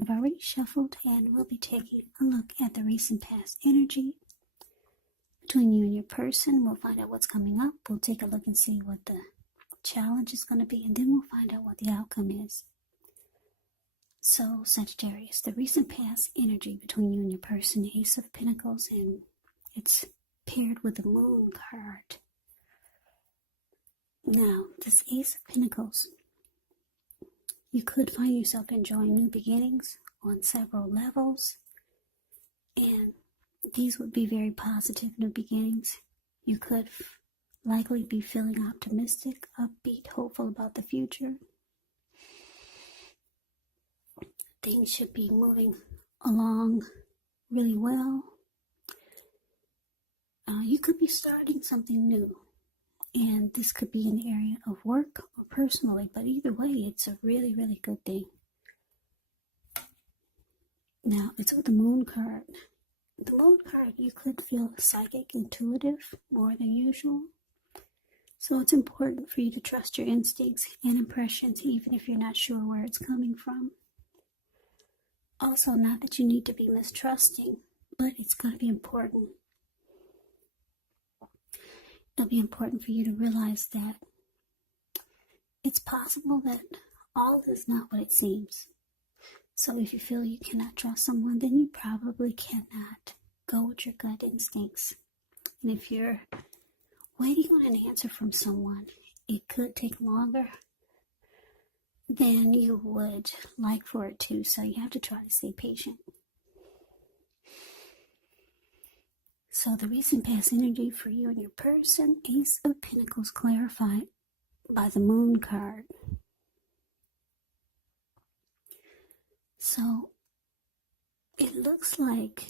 I've already shuffled, and we'll be taking a look at the recent past energy between you and your person. We'll find out what's coming up. We'll take a look and see what the challenge is going to be, and then we'll find out what the outcome is. So, Sagittarius, the recent past energy between you and your person, Ace of Pentacles, and it's paired with the Moon card. Now, this Ace of Pentacles, you could find yourself enjoying new beginnings on several levels, and these would be very positive new beginnings. You could likely be feeling optimistic, upbeat, hopeful about the future. Things should be moving along really well. You could be starting something new, and this could be an area of work or personally, but either way, it's a really, really good thing. Now, it's with the Moon card. The Moon card, you could feel psychic, intuitive, more than usual. So it's important for you to trust your instincts and impressions, even if you're not sure where it's coming from. Also, not that you need to be mistrusting, but it's going to be important. It'll be important for you to realize that it's possible that all is not what it seems. So if you feel you cannot trust someone, then you probably cannot. Go with your gut instincts. And if you're waiting on an answer from someone, it could take longer than you would like for it to. So you have to try to stay patient. So the recent past energy for you and your person, Ace of Pentacles, clarified by the Moon card. So it looks like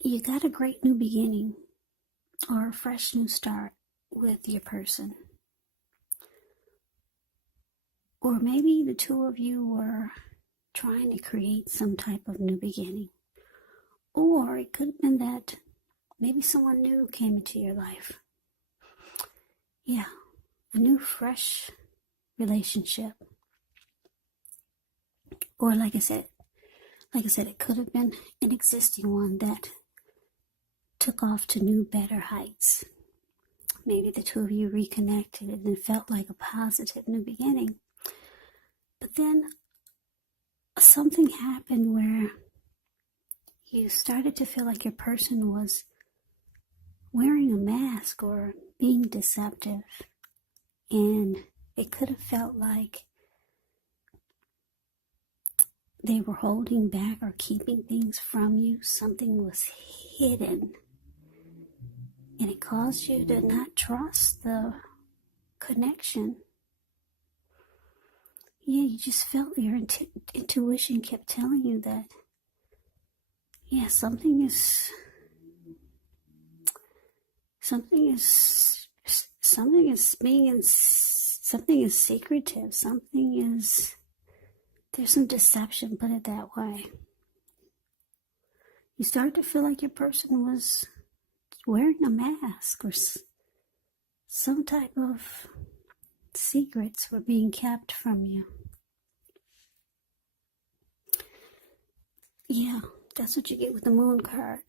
you got a great new beginning or a fresh new start with your person. Or maybe the two of you were trying to create some type of new beginning. Or it could have been that maybe someone new came into your life. Yeah, a new, fresh relationship. Or like I said, it could have been an existing one that took off to new, better heights. Maybe the two of you reconnected and it felt like a positive new beginning. But then something happened where you started to feel like your person was wearing a mask or being deceptive. And it could have felt like they were holding back or keeping things from you. Something was hidden. And it caused you to not trust the connection. Yeah, you just felt your intuition kept telling you that, yeah, something is secretive. There's some deception, put it that way. You start to feel like your person was wearing a mask or some type of secrets were being kept from you. Yeah, that's what you get with the Moon card.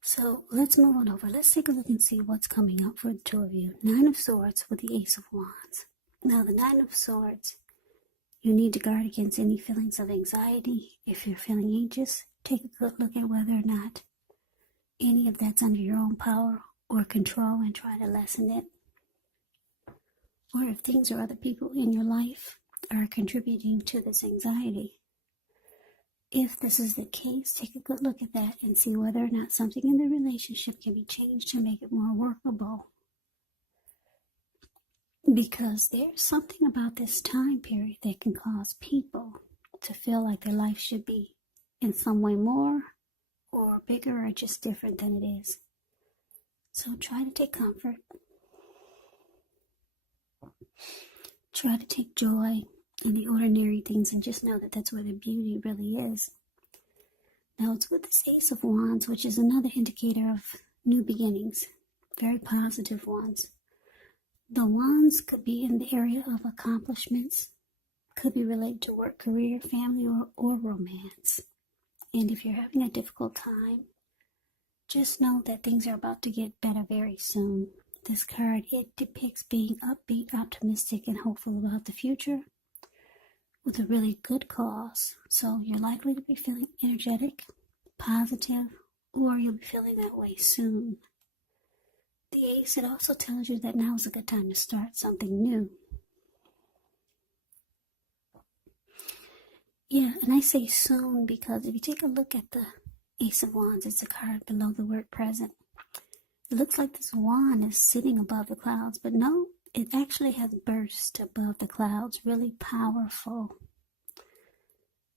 So let's move on over. Let's take a look and see what's coming up for the two of you. 9 of Swords with the Ace of Wands. Now the 9 of Swords, you need to guard against any feelings of anxiety. If you're feeling anxious, take a good look at whether or not any of that's under your own power or control and try to lessen it. Or if things or other people in your life are contributing to this anxiety. If this is the case, take a good look at that and see whether or not something in the relationship can be changed to make it more workable. Because there's something about this time period that can cause people to feel like their life should be in some way more or bigger or just different than it is. So try to take comfort. Try to take joy in the ordinary things and just know that that's where the beauty really is. Now it's with this Ace of Wands, which is another indicator of new beginnings. Very positive ones. The wands could be in the area of accomplishments, could be related to work, career, family, or romance. And if you're having a difficult time, just know that things are about to get better very soon. This card, it depicts being upbeat, optimistic, and hopeful about the future with a really good cause. So you're likely to be feeling energetic, positive, or you'll be feeling that way soon. The Ace, it also tells you that now is a good time to start something new. Yeah, and I say soon because if you take a look at the Ace of Wands, it's a card below the word present. It looks like this wand is sitting above the clouds, but no, it actually has burst above the clouds, really powerful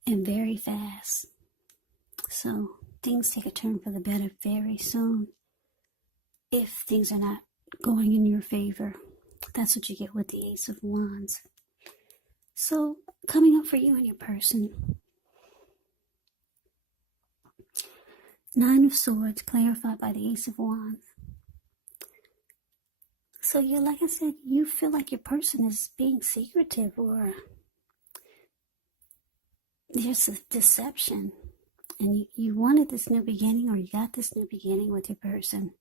and very fast. So things take a turn for the better very soon. If things are not going in your favor, that's what you get with the Ace of Wands. So coming up for you and your person, Nine of Swords clarified by the Ace of Wands. So like I said, you feel like your person is being secretive, or there's a deception, and you wanted this new beginning, or you got this new beginning with your person,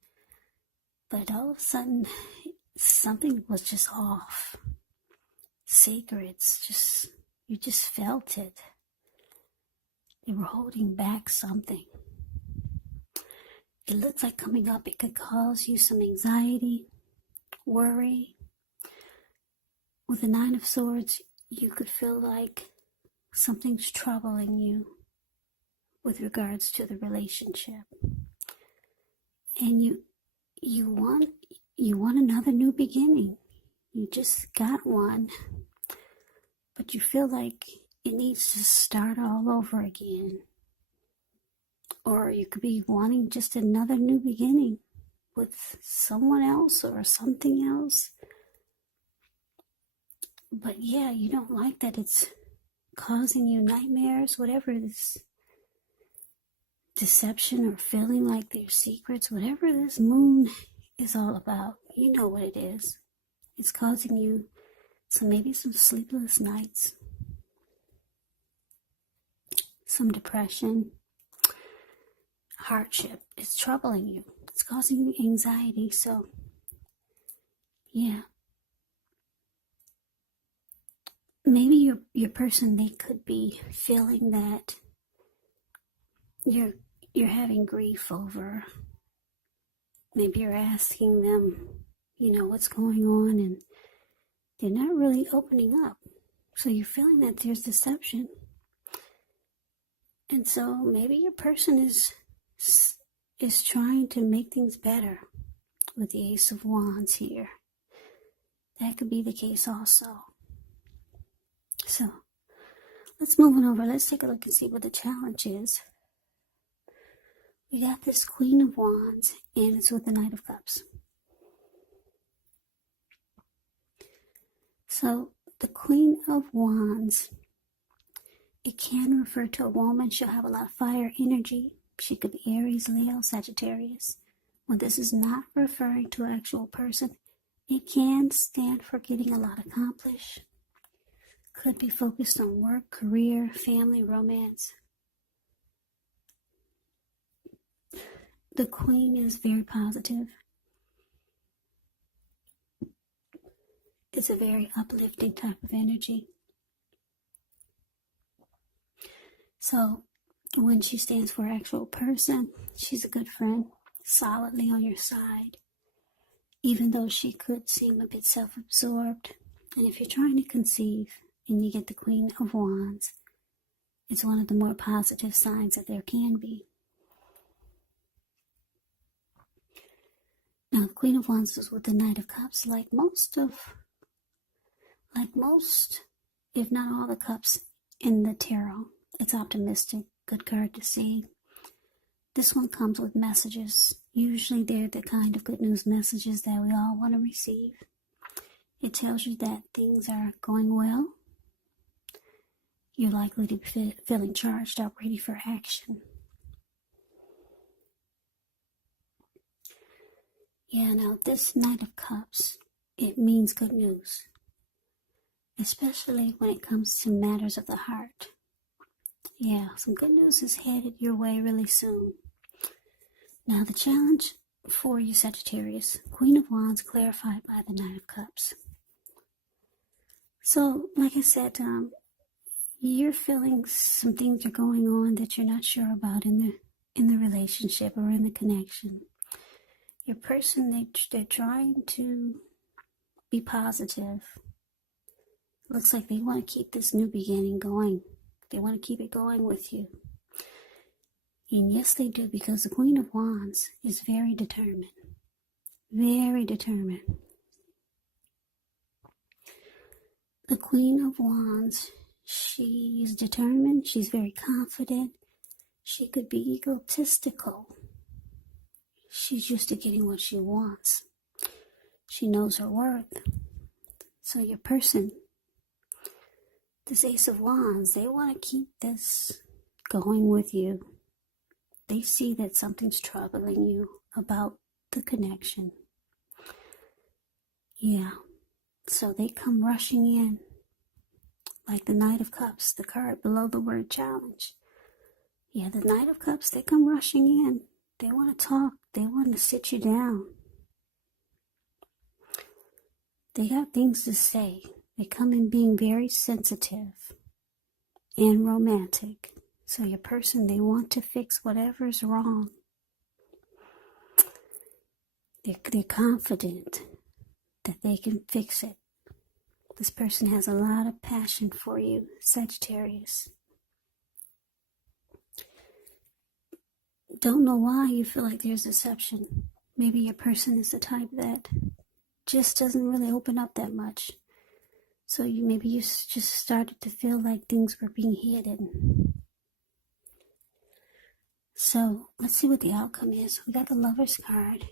but all of a sudden something was just off. Secrets, you just felt it. They were holding back something. It looks like coming up, it could cause you some anxiety, worry. With the Nine of Swords, you could feel like something's troubling you with regards to the relationship. And you want another new beginning. You just got one, but you feel like it needs to start all over again. Or you could be wanting just another new beginning with someone else or something else. But yeah, you don't like that it's causing you nightmares, whatever this deception or feeling like there's secrets, whatever this moon is all about. You know what it is. It's causing you maybe some sleepless nights, some depression, hardship. It's troubling you. It's causing you anxiety. So, yeah. Maybe your person, they could be feeling that you're having grief over. Maybe you're asking them, what's going on, and they're not really opening up. So you're feeling that there's deception. And so maybe your person is trying to make things better with the Ace of Wands here. That could be the case also. So let's move on over. Let's take a look and see what the challenge is. We got this Queen of Wands, and it's with the Knight of Cups. So the Queen of Wands, it can refer to a woman. She'll have a lot of fire energy. She could be Aries, Leo, Sagittarius. When this is not referring to an actual person, it can stand for getting a lot accomplished. Could be focused on work, career, family, romance. The Queen is very positive. It's a very uplifting type of energy. So when she stands for an actual person, she's a good friend, solidly on your side, even though she could seem a bit self-absorbed. And if you're trying to conceive and you get the Queen of Wands, it's one of the more positive signs that there can be. Now, the Queen of Wands is with the Knight of Cups, like most, if not all the cups in the tarot. It's optimistic, good card to see. This one comes with messages. Usually they're the kind of good news messages that we all want to receive. It tells you that things are going well. You're likely to be feeling charged up, ready for action. Yeah, now this Knight of Cups, it means good news, especially when it comes to matters of the heart. Yeah, some good news is headed your way really soon. Now the challenge for you, Sagittarius, Queen of Wands clarified by the Knight of Cups. So, like I said, you're feeling some things are going on that you're not sure about in the relationship or in the connection. Your person, they're trying to be positive. Looks like they want to keep this new beginning going. They want to keep it going with you. And yes, they do, because the Queen of Wands is very determined. Very determined. The Queen of Wands, she's determined. She's very confident. She could be egotistical. She's used to getting what she wants. She knows her worth. So your person, this Ace of Wands, they want to keep this going with you. They see that something's troubling you about the connection. Yeah. So they come rushing in like the Knight of Cups, the card below the word challenge. Yeah, the Knight of Cups, they come rushing in. They want to talk. They want to sit you down. They got things to say. They come in being very sensitive and romantic. So your person, they want to fix whatever's wrong. They're confident that they can fix it. This person has a lot of passion for you, Sagittarius. Don't know why you feel like there's deception. Maybe your person is the type that just doesn't really open up that much. So you just started to feel like things were being hidden. So let's see what the outcome is. We got the Lover's card,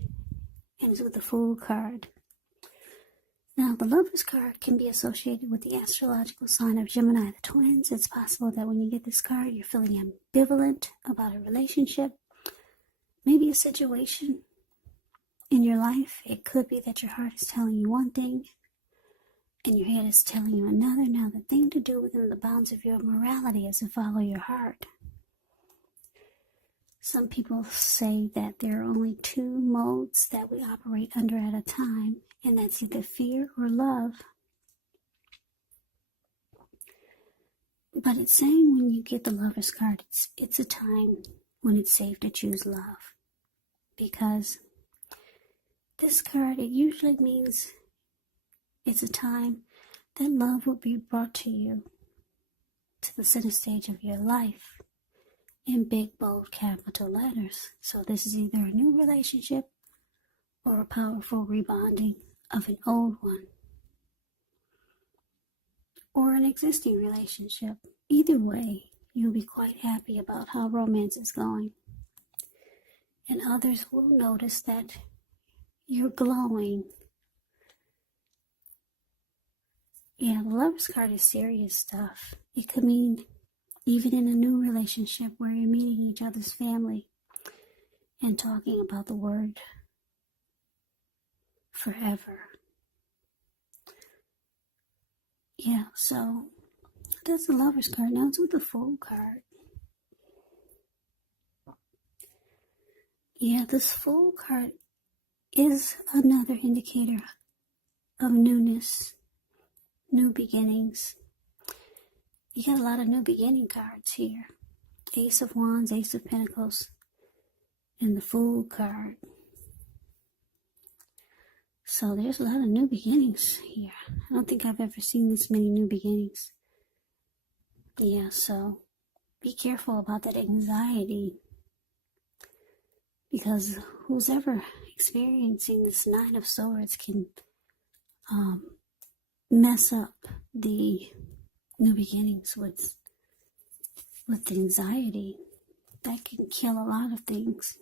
and it's with the Fool card. Now, the Lover's card can be associated with the astrological sign of Gemini, the twins. It's possible that when you get this card, you're feeling ambivalent about a relationship, maybe a situation in your life. It could be that your heart is telling you one thing and your head is telling you another. Now, the thing to do within the bounds of your morality is to follow your heart. Some people say that there are only two modes that we operate under at a time, and that's either fear or love. But it's saying when you get the Lover's card, it's a time when it's safe to choose love. Because this card, it usually means it's a time that love will be brought to you, to the center stage of your life, in big, bold, capital letters. So this is either a new relationship or a powerful rebonding of an old one, or an existing relationship. Either way, you'll be quite happy about how romance is going. And others will notice that you're glowing. Yeah, the Lover's card is serious stuff. It could mean even in a new relationship where you're meeting each other's family and talking about the word forever. Yeah, so that's the Lover's card. Now it's with the Fool card. Yeah, this Fool card is another indicator of newness, new beginnings. You got a lot of new beginning cards here. Ace of Wands, Ace of Pentacles, and the Fool card. So there's a lot of new beginnings here. I don't think I've ever seen this many new beginnings. Yeah, so be careful about that anxiety. Because who's ever experiencing this Nine of Swords can mess up the new beginnings with anxiety. That can kill a lot of things.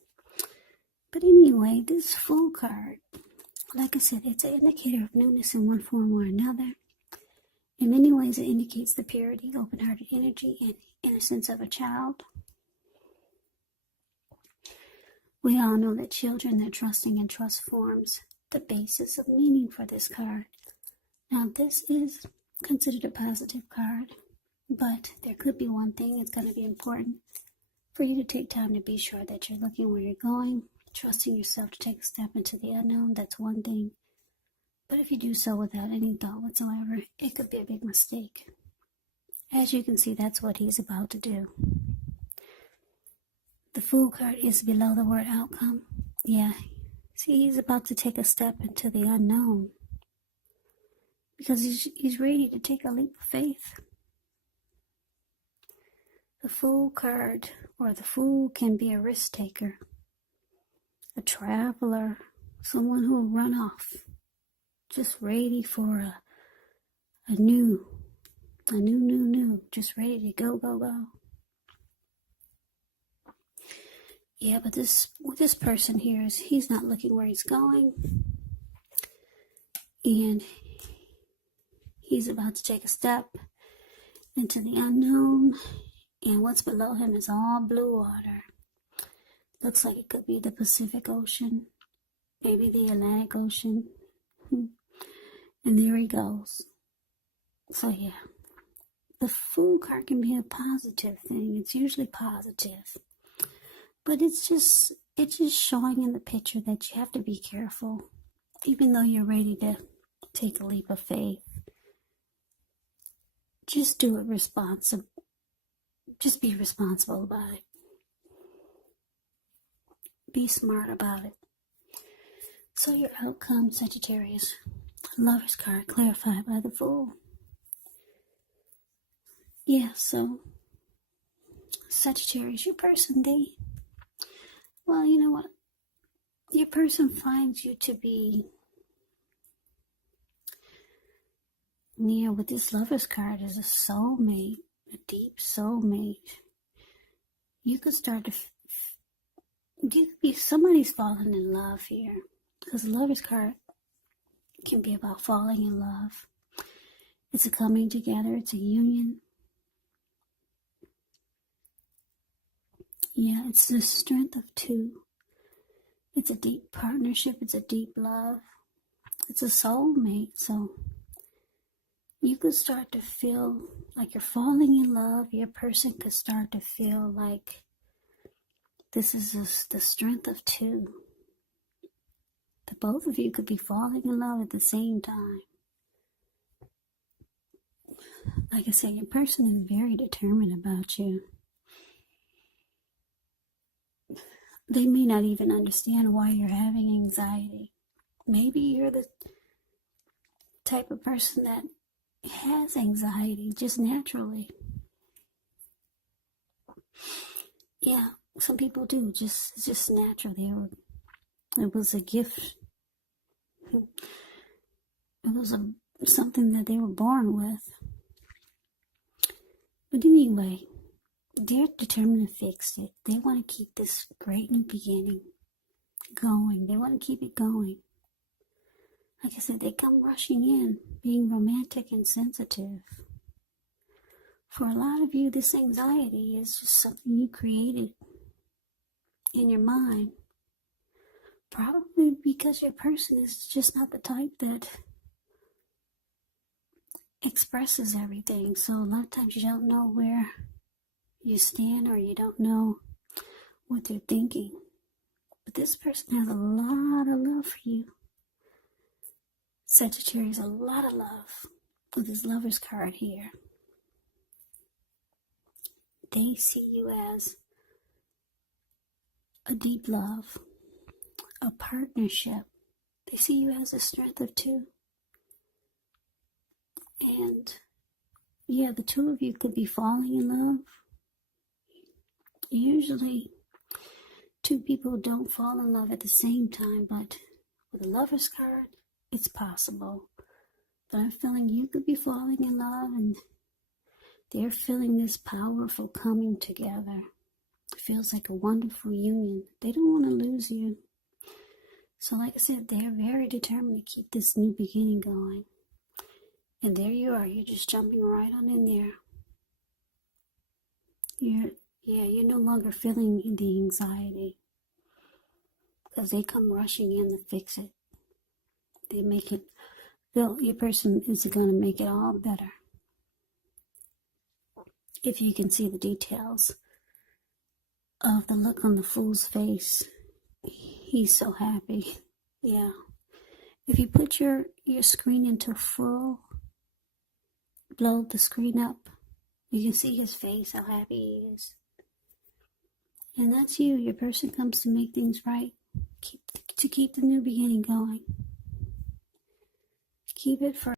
But anyway, this Fool card, like I said, it's an indicator of newness in one form or another. In many ways, it indicates the purity, open-hearted energy, and innocence of a child. We all know that children, their trusting and trust forms the basis of meaning for this card. Now, this is considered a positive card, but there could be one thing that's going to be important for you to take time to be sure that you're looking where you're going, trusting yourself to take a step into the unknown. That's one thing. But if you do so without any thought whatsoever, it could be a big mistake. As you can see, that's what he's about to do. The Fool card is below the word outcome. Yeah, see, he's about to take a step into the unknown because he's ready to take a leap of faith. The Fool card, or the Fool, can be a risk taker, a traveler, someone who will run off, just ready for a new, just ready to go. Yeah, but this person here he's not looking where he's going, and he's about to take a step into the unknown, and what's below him is all blue water. Looks like it could be the Pacific Ocean, maybe the Atlantic Ocean, and there he goes. So yeah, the Fool card can be a positive thing. It's usually positive. But it's just showing in the picture that you have to be careful, even though you're ready to take a leap of faith. Just do it responsible. Just be responsible about it. Be smart about it. So your outcome, Sagittarius, Lover's card clarified by the Fool. Yeah, so Sagittarius, your person, well, you know what? Your person finds you to be near with this Lover's card is a soulmate, a deep soulmate. You could start to somebody's falling in love here, because the Lover's card can be about falling in love. It's a coming together. It's a union. Yeah, it's the strength of two. It's a deep partnership. It's a deep love. It's a soulmate. So you could start to feel like you're falling in love. Your person could start to feel like this is the strength of two. The both of you could be falling in love at the same time. Like I said, your person is very determined about you. They may not even understand why you're having anxiety. Maybe you're the type of person that has anxiety just naturally. Yeah, some people do, just naturally. It was a gift. It was something that they were born with. But anyway, they're determined to fix it. They want to keep this great new beginning going. They want to keep it going. Like I said, they come rushing in, being romantic and sensitive. For a lot of you, this anxiety is just something you created in your mind. Probably because your person is just not the type that expresses everything. So a lot of times you don't know where you stand, or you don't know what they're thinking. But this person has a lot of love for you. Sagittarius, a lot of love with his Lover's card here. They see you as a deep love, a partnership. They see you as a strength of two. And yeah, the two of you could be falling in love. Usually, two people don't fall in love at the same time, but with a Lover's card, it's possible. But I'm feeling you could be falling in love, and they're feeling this powerful coming together. It feels like a wonderful union. They don't want to lose you. So like I said, they're very determined to keep this new beginning going. And there you are. You're just jumping right on in there. You're no longer feeling the anxiety, because they come rushing in to fix it. They make it, your person is going to make it all better. If you can see the details of the look on the fool's face, he's so happy. Yeah. If you put your screen into full, blow the screen up, you can see his face, how happy he is. And that's you. Your person comes to make things right. To keep the new beginning going. Keep it for